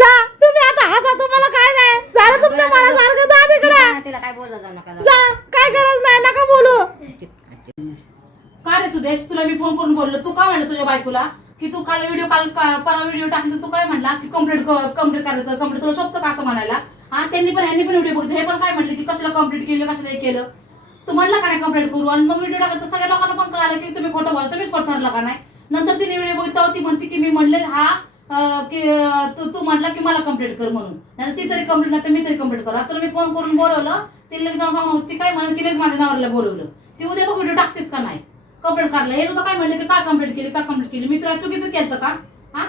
जा तुम्ही आता हसा तुम्हाला काय नाही. झालं तुमचं मनासारखं जा तिकडे. तिला काय बोललं जाऊ नका जा काय गरज नाही नका बोलू. का रे सुदेश तुला मी फोन करून बोललो. तू काय म्हणलं तुझ्या बायकोला? की तू काल व्हिडिओ काल परवा व्हिडिओ टाकला तू काय म्हणला? की कंप्लीट कंप्लीट करायचं कंप्लीट तुला शोभतं का असं म्हणायला? हा त्यांनी पण ह्यांनी पण व्हिडिओ बघितले. हे पण काय म्हणले की कशाला कंप्लीट केलं कशाला हे केलं? तू म्हणला का नाही कंप्लीट करू? आणि मग व्हिडिओ टाकला तर सगळ्या लोकांना पण कळालं की तुम्ही खोटं बोला तुम्हीच खोटं ठरला का नाही? नंतर तिने व्हिडिओ बघितला ती म्हणते की मी म्हणले हा की तू तू म्हटला की मला कंप्लीट कर म्हणून. नाही ती तरी कंप्लीट नाही तर मी तरी कंप्लीट करू. आता मी फोन करून बोलवलं तिला लगेच जाऊन सांगून ती काय म्हणत की लगेच माझ्या नावाला बोलवलं. ती उद्या बघ व्हिडिओ टाकतेच का नाही? कंप्लीट करला हे सुद्धा काय म्हणलं की का कंप्लीट केली का कंप्लीट केली? मी तुला चुकीचं केलं का? हा?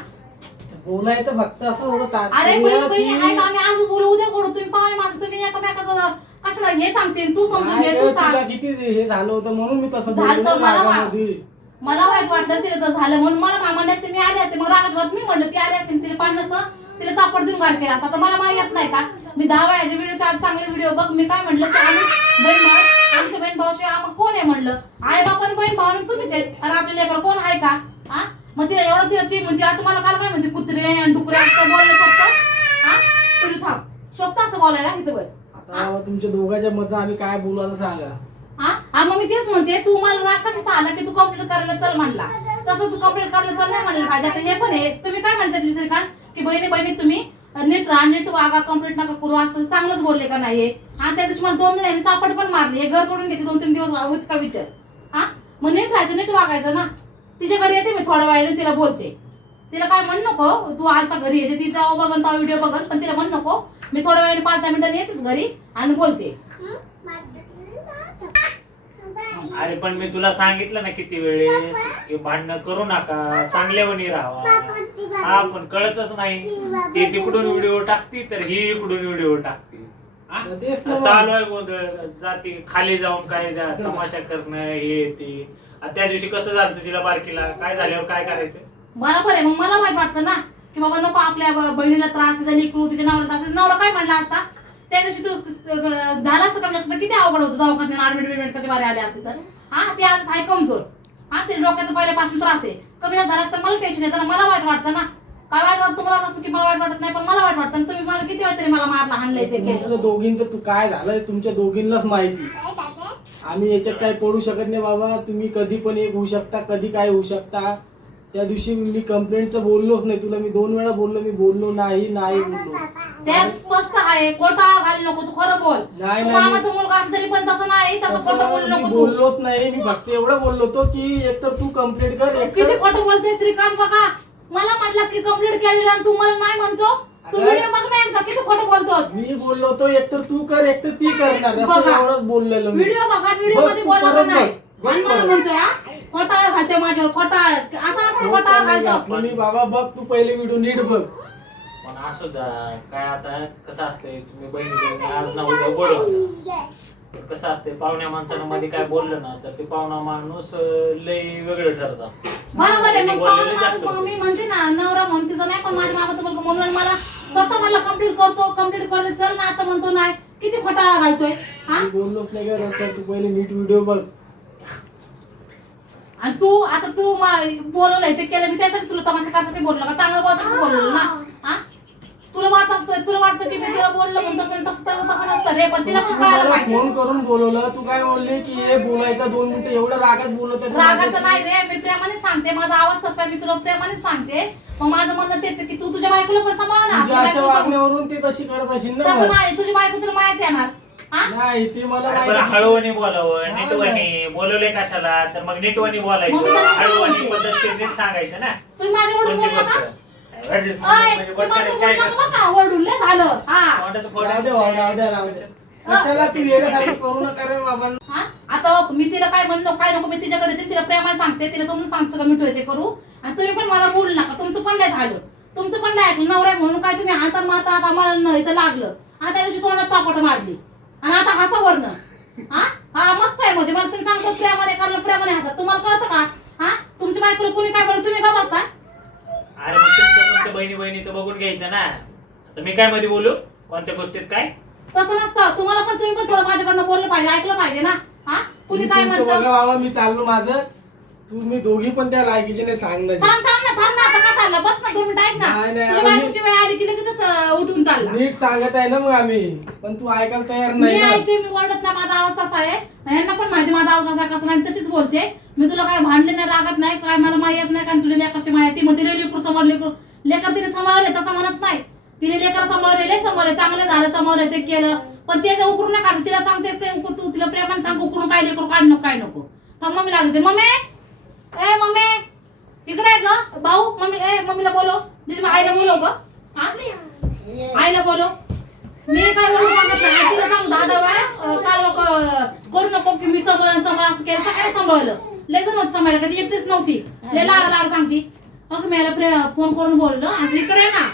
बोलायचं फक्त असं होतं. अरे आम्ही आज बोलू उद्या बोलू. तुम्ही पाहुणे माझं तुम्ही एकमेकाचं कशाला हे सांगते तू समजून घे तू सांग. तुला किती हे झालं होतं म्हणून मी तसं झालं तर मला वा- रागामध्ये. मला वाईट वाटलं तिला तर झालं म्हणून मला मामांडे असते मी आले असते. मग रागत वाट मी म्हणलं ती आली असते तिला पाडलं असतं तिला चापड देऊन गार केला असता. तर मला माहिती येत नाही का? मी दहा वेळाचे व्हिडिओचे आज चांगले व्हिडिओ बघ मी काय म्हणलं की आम्ही बहीण भाऊ आमच्या बहीण भाऊशिवाय आम्हाला कोण आहे म्हणलं? आई बापा बहीण भाऊ आणि तुम्हीच आहेत. आणि आपल्या लेकर कोण आहे का? हा? मग तिला एवढं तिला ती म्हणते आता मला काल काय म्हणते? कुत्रे आणि डुकरे असं बोललं फक्त हा? तुम्ही थांब. शोभत असं बोलायला इथं बस. आता तुमच्या दोघांच्या मध्ये आम्ही काय बोलू आता सांगा. हा? हा मग मी तेच म्हणते तू मला राग कशाचा आला की तू कंप्लीट करायला चल म्हणला. तसं तू कंप्लीट करायला चल नाही म्हणलं पाहिजे. आता हे पण आहे. तुम्ही काय म्हणता दुसरे का की बहिणी बहिणी तुम्ही नीट राहा नीट वागा कंप्लीट नका करू. असं चांगलंच बोलले का नाही हे? हा त्या दिवशी मला दोन दिवसांनी चापट पण मारली. हे घर सोडून घेते दोन तीन दिवस होत का विचार. हा? मग नीट राहायचं नीट वागायचं ना. तिच्याकडे येते मी थोड्या वेळेने तिला बोलते. तिला काय म्हण नको तू आता घरी येते तिचा बघन तो व्हिडिओ बघन पण तिला म्हण नको मी थोड्या वेळाने पाच दहा मिनिटांनी येते घरी आणि बोलते. अरे पण मी तुला सांगितलं ना किती वेळेस की भांडणं करू नका चांगल्यावणी राहावा हा पण कळतच नाही. ती तिकडून व्हिडिओ टाकती तर ही इकडून व्हिडिओ टाकती. हा? तेच ना मग. चालू आहे गोंधळ जाती खाली जाऊन काय जा- तमाशा करणं हे ते. आता त्या दिवशी कसं झालं तिला बारकीला? काय झाल्यावर काय करायचं? बरोबर आहे. मग मला वाईट वाटतं ना की बाबा नको आपल्या बहिणीला त्रास तिचा लेकरू तिच्या नवऱ्याला त्रास नवरा काय म्हणला असता? त्या दिवशी तू झाला असतं कमी म्हणजे असतं किती अवघड होतं दवाखान्यात ऍडमिट बिडमिट कधी बारे आले असते तर? हा ते आज आहे कमजोर. हा ते डोक्याचा पहिल्यापासून त्रास आहे. कमी जास्त झाला असतं मला टेन्शन येतं ना. मला वाईट वाटतं ना. काय वाईट वाटतं? मला वाटतं की मला वाईट वाटत नाही पण मला वाईट वाटतं. तुम्ही मला किती वेळ तरी मला मारला आणलंय ते तुमचं दोघींचं तू काय झालंय? तुमच्या दोघींनाच माहिती. आम्ही याच्यात काय पडू शकत नाही बाबा. तुम्ही कधी पण एक होऊ शकता कधी काय होऊ शकता. त्या दिवशी मी कंप्लेंटचं बोललोच नाही. तुला मी दोन वेळा बोललो मी बोललो नाही नाही बोललो. स्पष्ट आहे. खोटा घालू नको तू खरं बोल. नाही, तू नाही. मामाचा मुलगा असला तरी पण तसं नाही तसं खोटं बोलू मी नको तू. बोललोच नाही. मी फक्त एवढं बोललो होतो की एकतर तू कंप्लेंट कर किती एकतर खोटं बोलतोय श्रीकांत बघा. मला म्हटलं की कंप्लीट केलेलं आणि तू मला नाही म्हणतो. तू अगं. व्हिडिओ बघ ना एकदा किती खोटं बोलतोस. मी बोललो होतो एकतर तू कर एकतर ती करणार. असं बघा. एवढंच बोललेलो मी. व्हिडिओ बघा व्हिडिओ बघ, मध्ये तू परत नाही. बघ. हा? खोटाळ घालतोय माझ्यावर खोटाळ. असं असतं खोटाळ घालतो आपलं मी बाबा बघ तू पहिले व्हिडिओ नीट बघ. पण असं जा काय आता कसं असतंय तुम्ही बहिणी बहिणी आज ना उद्या. पण कसं असते पाहुण्या माणसानं मध्ये काय बोललं ना तर ते पाहुणा माणूस अं, लय वेगळं ठरत असतो बरोबर आहे मग बोललेलं पाहुणा जास्त माणूस मग होतं. मी म्हणते ना नवरा म्हणून तिचं नाही पण माझ्या मामाचं मुलगा म्हणून मला स्वतः म्हणलं कंप्लीट करतो कंप्लीट करतो. चल ना आता म्हणतो नाही किती खोटाळा घालतोय हा? मी बोललोच नाही का रस्त्यात तू पहिले नीट व्हिडिओ बघ. आणि तू आता तू बोलवलंय ते केलं मी त्यासाठी तुला तमाशा करायसाठी बोललो का? चांगलं बोलायचं बोललो ना? हा? तुला वाटत असतं तुला वाटतं की मी तुला बोललो पण तसं तसं तसं तसं नसतं रे पण तिला तू पण कळायला मला पाहिजे. फोन करून बोलवलं तू काय बोलली की हे बोलायचं दोन मिनिटं एवढं रागात बोलत आहे तू रागाचं माझ्याशी. नाही रे मी प्रेमाने सांगते माझा आवाज तसा आहे, मी तुला प्रेमाने सांगते. मग माझं म्हणणं तेच आहे की तू तुझ्या बायकोला पण सांभाळ ना तुझ्या तुझ्या अशा बायकोला सांभाळ. वागण्यावरून ते तशी करत असेल ना तसं नाही तुझी बायको तुला माहिती येणार. नाही ते मला माहिती बरं. हळूवणी बोलावं. हा नीटवणी बोलवले कशाला? तर मग नीटवणी बोलायचं. मग हळूवणी सांगते. पद्धतशीर नीट सांगायचं ना? तुम्ही माझ्याकडून कोणती बोलला गोष्ट? का अरे, अय, म्हणजे बोलू काय नका का, ओरडून लय झालं. हा. तोंडाचं फोड राहू दे भाऊ, राहू दे, राहू दे. कशाला तू येण्यासारखं करू नका रे बाबा हा? आता मी तिला काय म्हणलो काय नको मी तिच्याकडे येते तिला प्रेमाने सांगते तिला समजून सांगतो का मी ते करू? आणि तुम्ही पण मला बोलू नका तुमचं पण नाही झालं. तुमचं पण नाही ऐकलं नवरा म्हणून काय तुम्ही हातात मारता आता मला नाही तर लागलं. आणि त्या दिवशी तोंडात चापट मारली. आणि आता हसा वरनं हा? हा मस्त आहे म्हणजे. मला तुम्ही सांगतो प्रेमाने कारण प्रेमाने हसा तुम्हाला कळतं का? हा? तुमच्या बायकोला कोणी काय बोललं? तुम्ही का बसता? अरे मग तुमचं तुमच्या बहिणी बहिणीचं बघून घ्यायचं ना. आता मी काय मध्ये बोलू? कोणत्या गोष्टीत काय? तसं नसतं. तुम्हाला पण तुम्ही पण थोडं माझ्याकडनं बोललं पाहिजे ऐकलं पाहिजे ना. हा? कुणी काय तुमचं म्हणतं? बघा बाबा मी चाललो माझं. तुम्ही दोघी पण त्या लायकीचे नाही सांगणार. थांब थांब ना थांब ना आता काय चाललं बस ना दोन मिनिटं ऐक ना. नाही, नाही, तुझ्या आता मी- बायकोची वेळ आली की लगेच अं, उठून चालला नीट सांगत आहे ना मग आम्ही. पण तू ऐकायला तयार मी नाही ना. ऐकते मी ओरडत नाही माझा आवाज तसा आहे. यांना पण माहिती माझा आवाज कसा कसा नाही तशीच बोलते. मी तुला काय भांडले नाही रागत नाही काय मला माहीत नाही कारण तुझ्या लेकरची माहिती मग तिने लेकरू समोर लेकरू. लेकर तिने सांभाळले तसं म्हणत नाही. तिने लेकर सांभाळलेले सांभाळले चांगले झालं सांभाळले ते केलं. पण ते जे उकरून नाही काढत तिला सांगते ते उकरू- तू तिला प्रेमाने सांग उकरून काय लेकरू काढ नको काय नको. तर मम्मी लागते. मम्मी! ए मम्मी! इकडे आहे ग. भाऊ मम्मी ए मम्मीला बोलो तिची आईला बोलो ग. आईला बोलो मी काय करू सांगत नाही. तिला सांग दादा बाळा काल लोक करू नको की मी सांभाळ सांभाळ असं केलं सगळ्यांनी सांभाळलं? लय जण होत सांभाळलं कधी एकटीच नव्हती. लय लाड लाड सांगती. मग मी याला फोन करून बोललो. असं इकडे ना.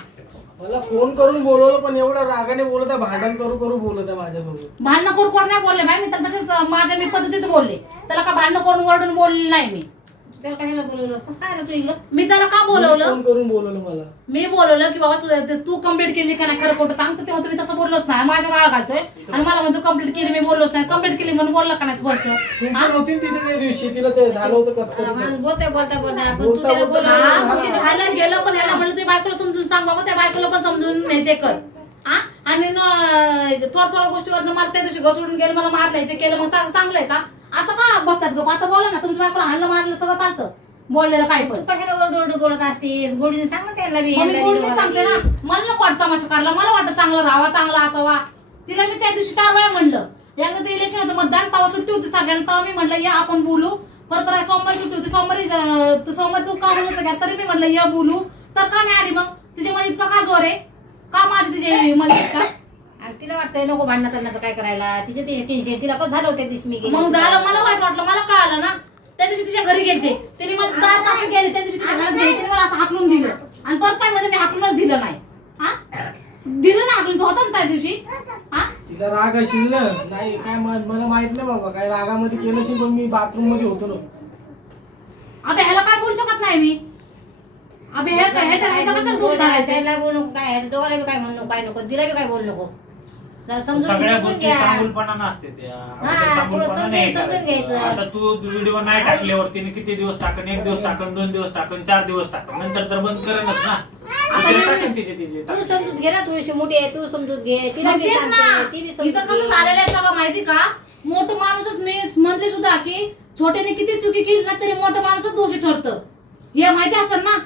मला फोन करून बोलवलं पण एवढं रागाने बोलत आहे भांडण करू करू बोलत आहे माझ्यासोबत. भांडणं करू करू नाही बोलले बाई मी. तर तसेच माझ्या मी पद्धतीत बोलले. त्याला का भांडणं करून वरडून बोलले नाही मी. त्याला कशाला बोलवलं कसं काय रे तू इकडं? मी त्याला का बोलवलं? फोन करून बोलवलं मला. मी बोलवलं की बाबा सुद्धा ते तू कंप्लीट केली का नाही? खरं खोटं सांगतो तेव्हा तुम्ही तसं बोललोच नाही माझ्या राळ घालतोय आणि मला म्हणतो कंप्लीट केली मी बोललोच नाही कंप्लीट केली म्हणून बोललं का नाही? स्पष्ट तू हा? पण होती ना तिथे त्या दिवशी. तिला ते झालं होतं कसं तरी ते. बोलता बोलता बोलता पण तू बोलता त्याला बोलता. हा, बोलवलं मग ते झालं गेलं पण याला म्हणलं तुझ्या बायकोला समजून सांग बाबा त्या बायकोला पण समजून नाही ते कर. हा? आणि न- थोड्या थोड्या गोष्टीवर मला त्या दिवशी घर सोडून गेलं मला मारलंय ते केलं. मग चांग- चांगलंय का? आता का बसतात गप? आता बोला ना तुमच्या बायकोला हाणलं मारलं सगळं चालतं. बोललेलं काय पण. तू कशाला ओरडू ओरडू बोलत असतीस? गोडीने सांग ना त्यांना बी मग मी यांना बी बोलते सांगते ना. मला नको वाटतं तमाशा करायला. मला वाटतं चांगलं राहावा चांगला असावा. तिला मी त्या दिवशी चार वेळा म्हणलं. एकदा ते इलेक्शन होतं मतदान तेव्हा सुट्टी होती सगळ्यांना. तेव्हा मी म्हणलं या आपण बोलू. परत राय सोमवारी सुट्टी होती सोमवारी त- सोमवारी तू का म्हणत घ्या तरी मी म्हणलं या बोलू. तर का नाही आली मग? तिच्यामध्ये इतका का जोर आहे? का माझी तिचे मध्ये का आणि तिला वाटतंय नको भांडणं करण्याचं काय करायला तिचे ते टेन्शन तिला पण झालं होतं दिवशी मी गेली मग झालं मला वाईट वाटलं मला कळालं ना त्या दिवशी तिच्या घरी गेलते तिने मग दारपासून गेले त्या दिवशी तिच्या घरात गेले तिने मला असं हाकलून दिलं आणि परत काय म्हणजे मी हाकलूनच दिलं नाही हा दिलं ना हाकलून तो होता ना त्या दिवशी हा तिला राग असेल ना नाही काय मा- मला माहीत नाही बाबा काय रागामध्ये केलं असेल पण मी बाथरूममध्ये होतो ना आता ह्याला काय बोलू शकत नाही मी अबे हे काय ह्याच्या ह्याच्या कशाला दोष करायचा त्याला बोलू नको काय दोघाला बी काय म्हणू नको काय नको तिला बी काय बोलू नको जरा समजून सगळ्या समजून गोष्टी घ्या. चांगुलपणा नसते त्या हा, अगोदर चांगुलपणा थोडं नाही समजून- समजून करायचं. घ्यायचं. आता तू व्हिडिओ नाही टाकल्यावर तिने किती दिवस टाकन? एक दिवस टाकन दोन दिवस टाकन चार दिवस टाकन. नंतर तर बंद करेनच ना. दुसरे टाकेन तिचे तिचे तू घे ना तुळशी मोठी आहे तू समजूत घे. तिला मग बी तेच सांगते ना. ती बी इथं समजूत कसं घे. झालेलं आहे सगळं माहिती का? मोठं माणूसच मी म्हणले सुद्धा की छोट्याने किती चुकी केली ना तरी मोठं माणूसच दोषी ठरतं. हे माहिती असेल ना?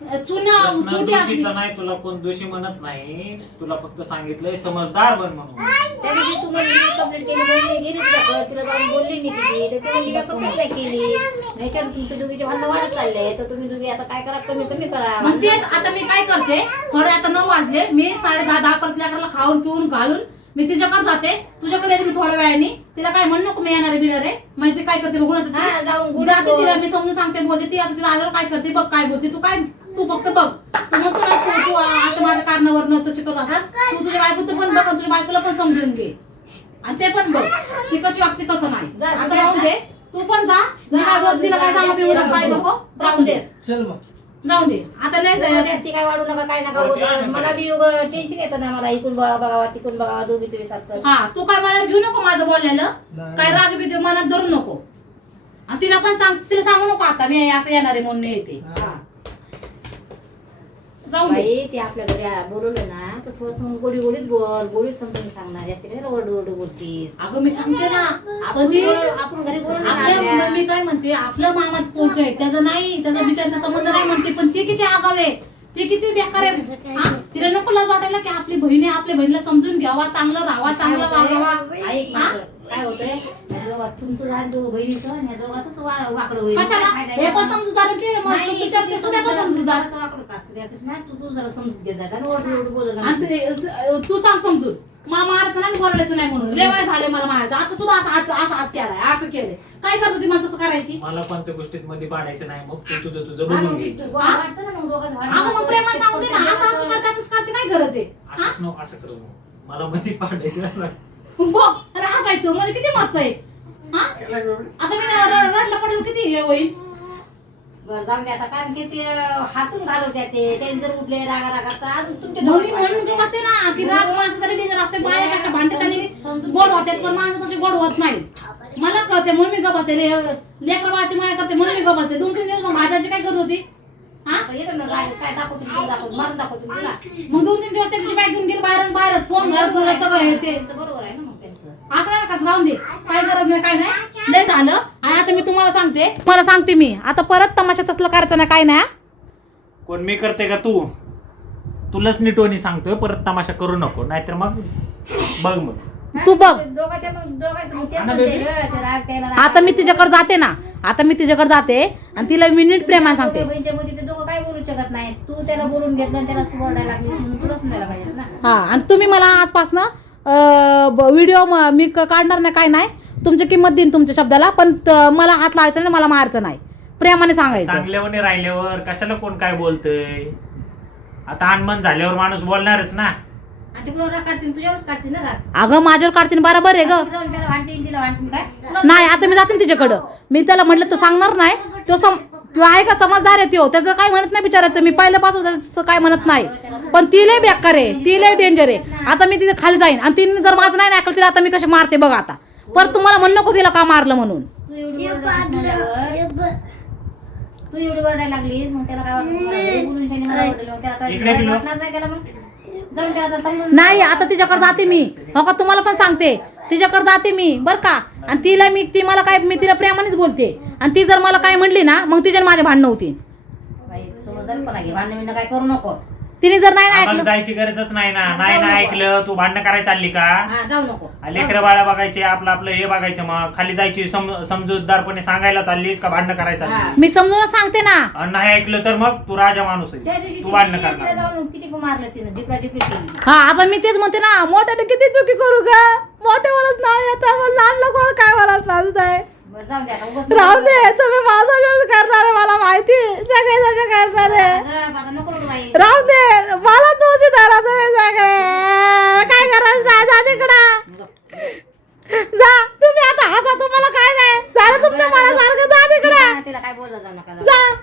चुन्या प्रश्न छोटी असली दोषीचा नाही तुला कोण दोषी म्हणत नाही. तुला फक्त सांगितलंय समजदार बन म्हणून. त्या दिवशी तू मला कंप्लेंट केली म्हणून गेली तुझ्याकडे तिला जाऊन बोलली मी तिची तर तिने तिला कंप्लेंट नाही केली. ह्याच्यावर तुमच्या दोघीचे भांडणं वाढत चालले. तर तुम्ही दोघी आता काय करा? कमी कमी करा. मग तेच आता मी काय करते? थोडे आता नऊ वाजले. मी साडे दहा दहा पर्यंत लेकराला खाऊन पिऊन घालून मी तिच्याकडे जाते. तुझ्याकडे येते मी थोड्या वेळाने. तिला काय म्हण नको मी येणार आहे बिणार आहे. माहिती काय करते बघून आता हा, ती. जाऊन गुड जाते. तिला मी समजून सांगते बोलते. ती आता तिला आल्यावर काय करते? बघ काय बोलते. तू काय तू फक्त बघ. तू म्हणतो ना तू तू आता माझ्या कारणावर न तशी करत असाल तू तुझ्या बायकोचं पण बघ आणि तुझ्या बायकोला पण समजून घे. आणि ते पण बघ ती कशी वागते कसं नाही. जा, आता जा, राहून जा. दे. तू पण जा. मी काय बोलते तिला काय सांगा पिऊ नका, काय नको? दे. चल मग. जाऊन दे. आता जास्ती काय वाढू नका काय नका बोलू. आणा मला बी टेन्शन येतं ना मला इकून बघा बघावा तिकून बघावा दोघीचं बी सारखं. हा तू काय मला घेऊ नको माझं बोललेलं? नाही. काय राग बिग मनात धरू नको. आणि तिला पण सांग तिला सांगू नको आता मी असं येणार आहे म्हणून येते. हा. जाऊन दे. बाई ते आपल्या घरी बोलवलं ना तर थोडस गोडी गोडीत बोल गोडीत समजून सांगणार जास्ती काय ओरडू ओरडू बोलतीस? अगं मी सांगते ना. आपण ती बोल- आपण घरी बोलू आपल्या मी काय म्हणते? आपलं मामाच पोरग आहे त्याचं नाही त्याचा बिचारचा संबंध नाही म्हणते पण ती किती आगाव आहे. ती किती बेकार आहे. हा? तिला नको लाज वाटायला की आपली बहिणी आपल्या बहिणीला समजून घ्यावा चांगलं राहावा चांगलं वागावा. ऐक हा? काय होतंय तुमचं झालं दोघं बहिणीचं आणि या दोघांचंच वा- वाकडं होईल. कशाला? काय फायदा हे पण आहे? समजूतदार आहे ते मग नाही, ते सुद्धा पण समजूतदार दोघांचं वाकडं असतं. त्यासाठी ना तू तू जरा समजून घेत जा आणि ओरडू ओरडू बोलत जा. आणि ते स- तू सांग समजून. मला मारायचं नाही बोलायचं नाही म्हणून. लय वेळ झाले मला मारायचं. आता सुद्धा असं हात असं हात केलाय असं केलंय. काय करत होती मला तसं करायची? मला पण त्या गोष्टीत मध्ये पाडायचं नाही. मग तू तुझं तुझं हा, बघून ते वाटतं ना मग अगं सांगू दे ना. असं असं करायचं असंच करायची काय गरज आहे? हा? असंच नको असं करू. मला मध्ये पाडायचं नाही. हसायचं. म्हणजे किती मस्त आहे. हा? आता मी रडलं पडलं किती हे होईल? बरं जाऊन दे आता. कारण की ते हसून घालवत्या ते. त्यांनी जर उठले रागा रागा तर अजून तुमच्या म्हणून ना की राग माणसासाठी डेंजर असते बाया कशा भांडतात आणि गोड होतात पण माणसं तशी गोड होत नाही. मला कळते म्हणून मी गप बसते. रे लेकर बाळाची माया करते म्हणून मी गप बसते. दोन तीन दिवस मग भाज्याची काय करत होती? हा? आता येतो ना काय काय दाखवतो तुला दाखवतो मारून दाखवतो तुला. मग दोन तीन दिवस त्याची बाईक घेऊन गेली बाहेर बाहेरच. फोन घरात फोन सगळं हे ते त्यांचं बरोबर आहे ना मग त्यांचं असं नाही का? राहून दे. काय गरज नाही काय नाही. लय झालं. आणि आता मी तुम्हाला सांगते. तुम्हाला सांगते मी. आता परत तमाशा तसलं करायचं नाही काय नाही हा? कोण मी करते का तू? तुलाच नीटवणी सांगतोय परत तमाशा करू नको. नाहीतर मग बघ मग. तू बघ. दोघांच्या मग दोघांचं मग तेच ना, म्हणते. बेबी? ग, ते राग त्याला राग आता मी तिच्याकडे जाते ना. आता मी तिच्याकडे जाते आणि तिला मी नीट प्रेमाने सांगते. दोघं बहिणीच्या मध्ये ते दोघं काय बोलू शकत नाही तू त्याला बोलून घेतलं आणि त्याला तू ओरडायला लागलीस म्हणून तुलाच द्यायला पाहिजे ना. हा आणि तुम्ही मला आजपासनं व्हिडिओ मी क- काढणार नाही काय नाही. तुमची किंमत देईन तुमच्या शब्दाला पण त- मला हात लावायचा नाही मला मारायचं नाही. प्रेमाने सांगायचं. चांगल्यावणी राहिल्यावर कशाला कोण काय बोलतय? आता अनमन झाल्यावर माणूस बोलणारच ना. आणि ते राग काढतील? तुझ्यावरच काढतील ना अगं माझ्यावर काढतील बरोबर आहे ग. जाऊन त्याला तिला काय? नाही आता मी जाते ना तिच्याकडं. मी त्याला म्हटलं तो सांगणार नाही. तो सम तो आहे का समजदार आहे तो? त्याचं काय म्हणत नाही बिचारायचं मी पहिल्यापासून त्याचं काय म्हणत नाही. पण ती लय बेकार आहे. ती लय डेंजर आहे. आता मी तिथे खाली जाईन. आणि तिने जर माझं नाही ऐकलं तिला आता मी कशी मारते बघ आता. परत तुम्हाला म्हणू नको तिला का मारलं म्हणून. तू एवढी ओरडायला म्हणल्यावर तू एवढी ओरडायला लागलीस? मग त्याला काय वाटलं मला घरी बोलून शाने मला ओरडलं. मग त्याला आता इकडे गेलो. वाटणार नाही त्याला मग जाऊन त्याला आता समजून नाही आता तिच्याकडे जाते मी. हो का? तुम्हाला पण सांगते. तिच्याकडे जाते मी बर का? आणि तिला मी ती मला काय मी तिला प्रेमानेच बोलते. आणि ती जर मला काय म्हणली ना मग तिच्या माझे भांडणं होती भांडण बिंडण काय करू नको. तिने जर नाही आम्हाला ऐकलं जायची गरजच नाही ना. नाही ना ऐकलं तू भांडणं करायला चालली का? हा जाऊ नको. लेकरं बाळा बघायचे आपलं आपलं हे बघायचं मग. खाली जायची सम- समजूतदारपणे सांगायला चाललीस का भांडणं करायला हा. चालली मी समजून सांगते ना. आणि नाही ऐकलं तर मग तू राजा माणूस त्या आहे दिवशी तू भांडणं तिने तिला करणार. जाऊन किती मारलं तिनं जिपरा जिपरी केली. हा आता मी तेच म्हणते ना मोठ्याने किती चुकी करू ग? मोठ्यावरच नाव येतं मग लहान लोक काय मला आहे बरं, जाऊन दे आता उगाच राहू दे तुम्ही माझं करणार आहे मला माहिती आहे. सगळे जसे करणार आहे. अगं, आता नको रडू बाई. राहू दे मला तुझी धरा तुम्ही सगळे. काय करायचं? नाही जा तिकडं. जा तुम्ही आता हसा तुम्हाला काय नाही. झालं तुमच्या मनासारखं जा तिकडं. तिला काय बोललं जाऊ नका जाऊ. जा